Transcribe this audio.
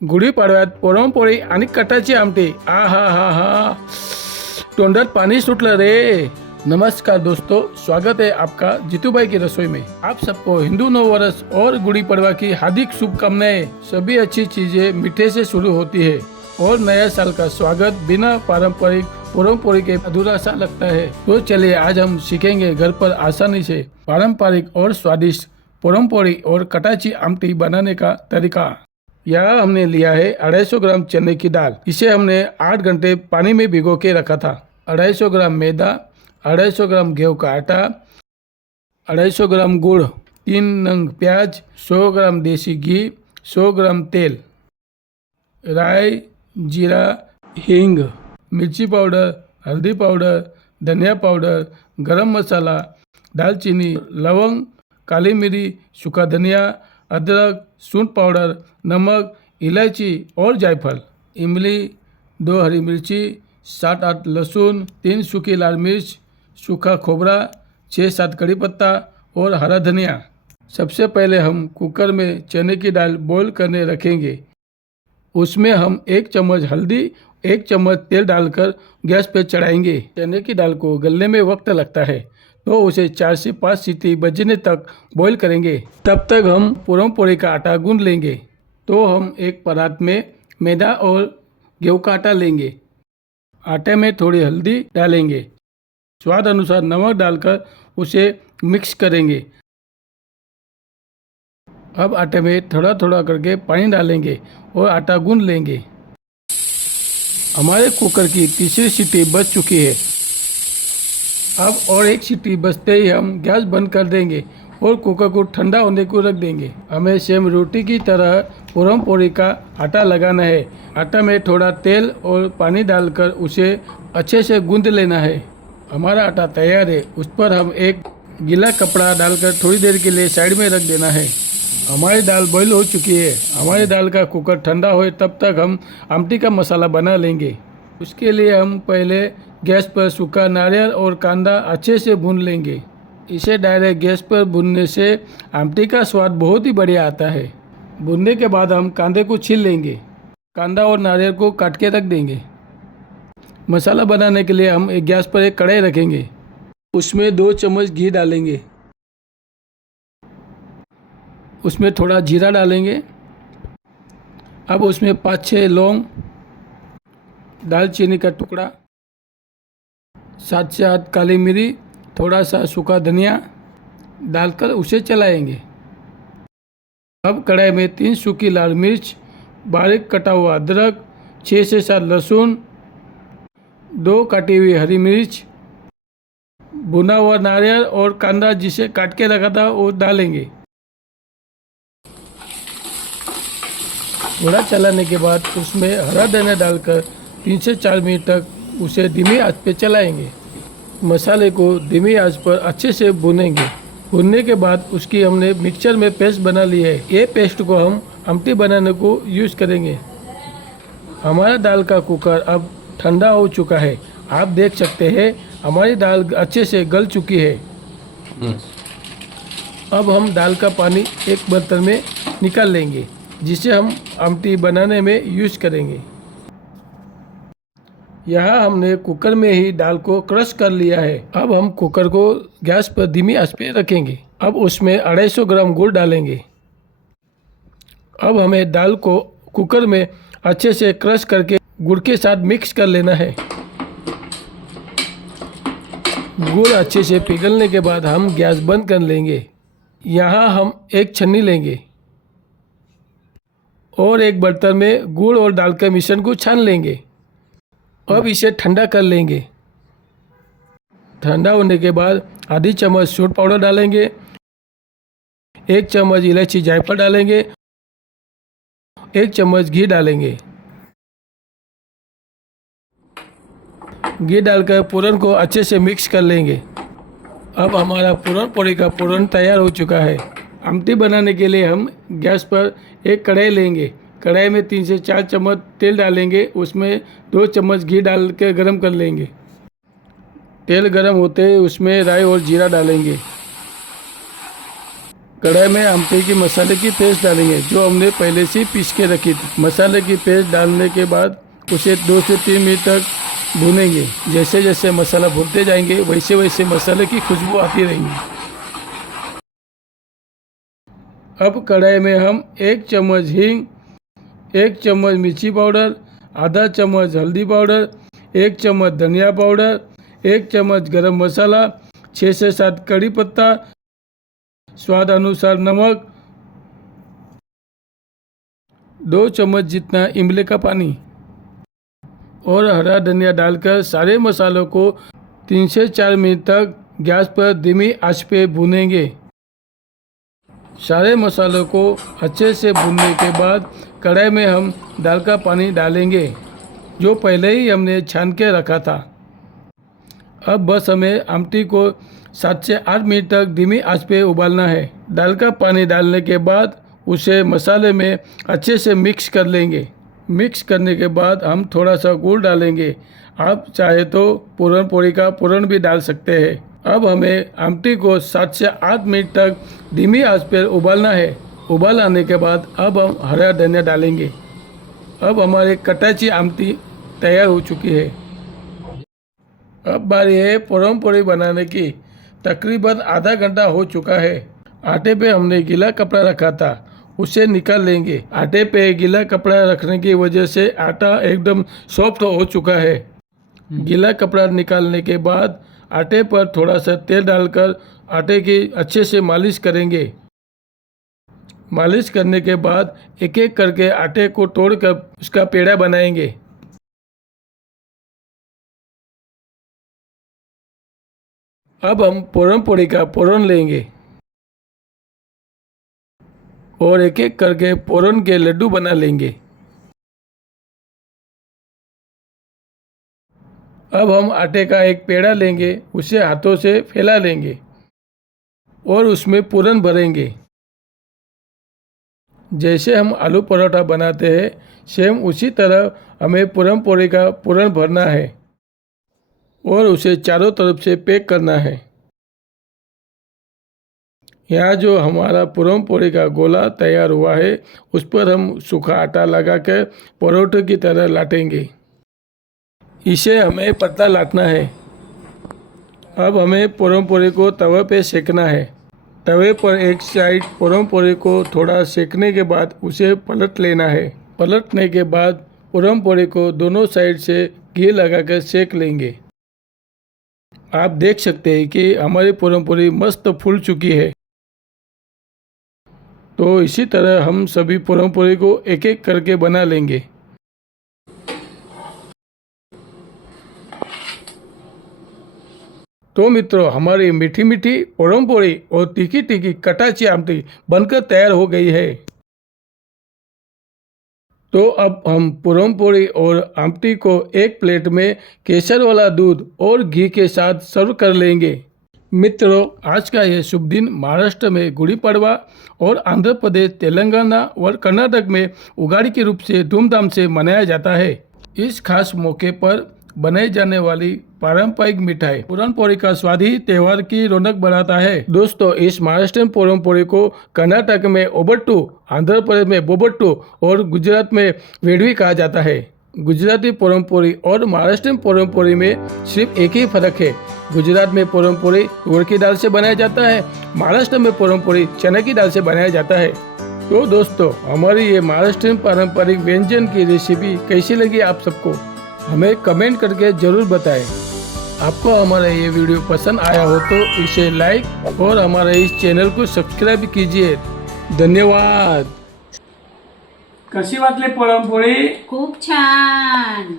गुढीपाडव्यात पुरणपोळी आणि कटाची आमटी। आ हा हा हा, तोंडात पानी सुटलं रे। नमस्कार दोस्तों, स्वागत है आपका जीतू भाई की रसोई में। आप सबको हिंदू नव वर्ष और गुड़ी पड़वा की हार्दिक शुभकामनाएं। सभी अच्छी चीजें मीठे से शुरू होती है और नया साल का स्वागत बिना पारंपरिक पुरणपोळी के अधूरा सा लगता है। तो चलिए आज हम सीखेंगे घर पर आसानी से पारंपरिक और स्वादिष्ट पुरणपोळी और कटाची आमटी बनाने का तरीका। यहाँ हमने लिया है 250 ग्राम चने की दाल। इसे हमने 8 घंटे पानी में भिगो के रखा था। 250 ग्राम मैदा, 250 ग्राम गेहूं का आटा, 250 ग्राम गुड़, 3 नंग प्याज, 100 ग्राम देसी घी, 100 ग्राम तेल, राई, जीरा, हींग, मिर्ची पाउडर, हल्दी पाउडर, धनिया पाउडर, गरम मसाला, दालचीनी, लवंग, काली मिरी, सूखा धनिया, अदरक, सूंठ पाउडर, नमक, इलायची और जायफल, इमली, 2 हरी मिर्ची, 7-8 लहसुन, 3 सूखी लाल मिर्च, सूखा खोबरा, 6-7 कड़ी पत्ता और हरा धनिया। सबसे पहले हम कुकर में चने की दाल बॉईल करने रखेंगे। उसमें हम 1 चम्मच हल्दी, 1 चम्मच तेल डालकर गैस पे चढ़ाएंगे। चने की दाल को गलने में वक्त लगता है, तो उसे 4 से 5 सीटी बजने तक बॉईल करेंगे। तब तक हम पुरणपोळी का आटा गूंद लेंगे। तो हम एक परात में मैदा और गेहूं का आटा लेंगे। आटे में थोड़ी हल्दी डालेंगे, स्वाद अनुसार नमक डालकर उसे मिक्स करेंगे। अब आटे में थोड़ा थोड़ा करके पानी डालेंगे और आटा गूंद लेंगे। हमारे कुकर की तीसरी सीटी बज चुकी है। अब और एक सीटी बजते ही हम गैस बंद कर देंगे और कुकर को ठंडा होने को रख देंगे। हमें सेम रोटी की तरह पुरणपोळी का आटा लगाना है। आटा में थोड़ा तेल और पानी डालकर उसे अच्छे से गूंद लेना है। हमारा आटा तैयार है। उस पर हम एक गीला कपड़ा डालकर थोड़ी देर के लिए साइड में रख देना है। हमारी दाल बॉईल हो चुकी है। हमारी दाल का कुकर ठंडा होए तब तक हम आमटी का मसाला बना लेंगे। उसके लिए हम पहले गैस पर सूखा नारियल और कांदा अच्छे से भून लेंगे। इसे डायरेक्ट गैस पर भूनने से आमटी का स्वाद बहुत ही बढ़िया आता है। भूनने के बाद हम कांदे को छील लेंगे। कांदा और नारियल को काट के रख देंगे। मसाला बनाने के लिए हम एक गैस पर एक कढ़ाई रखेंगे। उसमें 2 चम्मच घी डालेंगे। उसमें थोड़ा जीरा डालेंगे। अब उसमें 5-6 लौंग, दालचीनी का टुकड़ा, 7 से 8 काली मिरी, थोड़ा सा सूखा धनिया डालकर उसे चलाएंगे। अब कढ़ाई में 3 सूखी लाल मिर्च, बारीक कटा हुआ अदरक, 6 से 7 लहसुन, 2 काटी हुई हरी मिर्च, भुना हुआ नारियल और कांदा जिसे काट के रखा था वो डालेंगे। थोड़ा चलाने के बाद उसमें हरा धनिया डालकर 3 से 4 मिनट तक उसे धीमी आंच पे चलाएंगे। मसाले को धीमी आंच पर अच्छे से भूनेंगे। भूनने के बाद उसकी हमने मिक्सचर में पेस्ट बना ली है। ये पेस्ट को हम आमटी बनाने को यूज़ करेंगे। हमारा दाल का कुकर अब ठंडा हो चुका है। आप देख सकते हैं हमारी दाल अच्छे से गल चुकी है। अब हम दाल का पानी एक बर्तन में निकाल लेंगे, जिसे हम आमटी बनाने में यूज़ करेंगे। यहाँ हमने कुकर में ही दाल को क्रश कर लिया है। अब हम कुकर को गैस पर धीमी आंच पे रखेंगे। अब उसमें 250 ग्राम गुड़ डालेंगे। अब हमें दाल को कुकर में अच्छे से क्रश करके गुड़ के साथ मिक्स कर लेना है। गुड़ अच्छे से पिघलने के बाद हम गैस बंद कर लेंगे। यहाँ हम एक छन्नी लेंगे और एक बर्तन में गुड़ और दाल के मिश्रण को छान लेंगे। अब इसे ठंडा कर लेंगे। ठंडा होने के बाद आधी चम्मच सूंठ पाउडर डालेंगे, 1 चम्मच इलायची जायफल डालेंगे, 1 चम्मच घी डालेंगे। घी डालकर पूरन को अच्छे से मिक्स कर लेंगे। अब हमारा पुरणपोळी का पूरन तैयार हो चुका है। आमटी बनाने के लिए हम गैस पर एक कढ़ाई लेंगे। कढ़ाई में 3 से 4 चम्मच तेल डालेंगे। उसमें 2 चम्मच घी डाल के गरम कर लेंगे। तेल गरम होते ही उसमें राई और जीरा डालेंगे। कढ़ाई में आमटे की मसाले की पेस्ट डालेंगे जो हमने पहले से पीस के रखी थी। मसाले की पेस्ट डालने के बाद उसे 2 से 3 मिनट तक भूनेंगे। जैसे जैसे मसाला भूनते जाएंगे वैसे वैसे मसाले की खुशबू आती रहेंगी। अब कढ़ाई में हम 1 चम्मच हींग, 1 चम्मच मिर्ची पाउडर, आधा चम्मच हल्दी पाउडर, 1 चम्मच धनिया पाउडर, 1 चम्मच गरम मसाला, 6 से 7 कड़ी पत्ता, स्वाद अनुसार नमक, 2 चम्मच जितना इमली का पानी और हरा धनिया डालकर सारे मसालों को 3 से 4 मिनट तक गैस पर धीमी आंच पे भूनेंगे। सारे मसालों को अच्छे से भूनने के बाद कढ़ाई में हम दाल का पानी डालेंगे जो पहले ही हमने छान के रखा था। अब बस हमें आमटी को 7 से 8 मिनट तक धीमी आंच पे उबालना है। दाल का पानी डालने के बाद उसे मसाले में अच्छे से मिक्स कर लेंगे। मिक्स करने के बाद हम थोड़ा सा गुड़ डालेंगे। आप चाहे तो पूरन पोड़ी का पूरन भी डाल सकते हैं। अब हमें आमटी को 7 से 8 मिनट तक धीमी आंच पर उबालना है। उबाल आने के बाद अब हम हरा धनिया डालेंगे। अब हमारी कटाची आमटी तैयार हो चुकी है। अब बारी है पूरन पोड़ी बनाने की। तकरीबन आधा घंटा हो चुका है। आटे पे हमने गीला कपड़ा रखा था, उसे निकाल लेंगे। आटे पे गीला कपड़ा रखने की वजह से आटा एकदम सॉफ्ट हो चुका है। गीला कपड़ा निकालने के बाद आटे पर थोड़ा सा तेल डालकर आटे की अच्छे से मालिश करेंगे। मालिश करने के बाद एक एक करके आटे को तोड़कर उसका पेड़ा बनाएंगे। अब हम पूरन पोड़ी का पूरन लेंगे और एक एक करके पूरन के लड्डू बना लेंगे। अब हम आटे का एक पेड़ा लेंगे, उसे हाथों से फैला लेंगे और उसमें पूरन भरेंगे। जैसे हम आलू परोठा बनाते हैं सेम उसी तरह हमें पूरन पोड़ी का पूरन भरना है और उसे चारों तरफ से पैक करना है। यहाँ जो हमारा पूरन पोड़ी का गोला तैयार हुआ है उस पर हम सूखा आटा लगाकर परोठे की तरह लाटेंगे। इसे हमें पतला लाटना है। अब हमें पूरन पोड़ी को तवे पे सेकना है। तवे पर एक साइड पूरन पोड़ी को थोड़ा सेकने के बाद उसे पलट लेना है। पलटने के बाद पूरन पोड़ी को दोनों साइड से घी लगाकर सेक लेंगे। आप देख सकते हैं कि हमारी पूरन पोड़ी मस्त फूल चुकी है। तो इसी तरह हम सभी पूरन पोड़ी को एक एक करके बना लेंगे। तो मित्रों, हमारी मीठी मीठी पूरन पोड़ी और तीखी तीखी कटाची आमटी बनकर तैयार हो गई है। तो अब हम पूरन पोड़ी और आमटी को एक प्लेट में केसर वाला दूध और घी के साथ सर्व कर लेंगे। मित्रों, आज का यह शुभ दिन महाराष्ट्र में गुड़ी पड़वा और आंध्र प्रदेश, तेलंगाना और कर्नाटक में उगाड़ी के रूप से धूमधाम से मनाया जाता है। इस खास मौके पर बनाई जाने वाली पारंपरिक मिठाई पूरन पोड़ी का स्वाद ही त्योहार की रौनक बढ़ाता है। दोस्तों, इस महाराष्ट्र पूरन पोड़ी को कर्नाटक में ओबट्टू, आंध्र प्रदेश में बोबट्टू और गुजरात में वेडवी कहा जाता है। गुजराती पूरन पोड़ी और महाराष्ट्र पूरन पोड़ी में सिर्फ एक ही फर्क है। गुजरात में पूरन पोड़ी उड़द की दाल से बनाया जाता है, महाराष्ट्र में पूरन पोड़ी चना की दाल से बनाया जाता है। तो दोस्तों, हमारी ये महाराष्ट्र पारंपरिक व्यंजन की रेसिपी कैसी लगी आप सबको हमें कमेंट करके जरूर बताएं। आपको हमारा ये वीडियो पसंद आया हो तो इसे लाइक और हमारे इस चैनल को सब्सक्राइब कीजिए। धन्यवाद। कशी वाटली पुरणपोळी? खूप छान।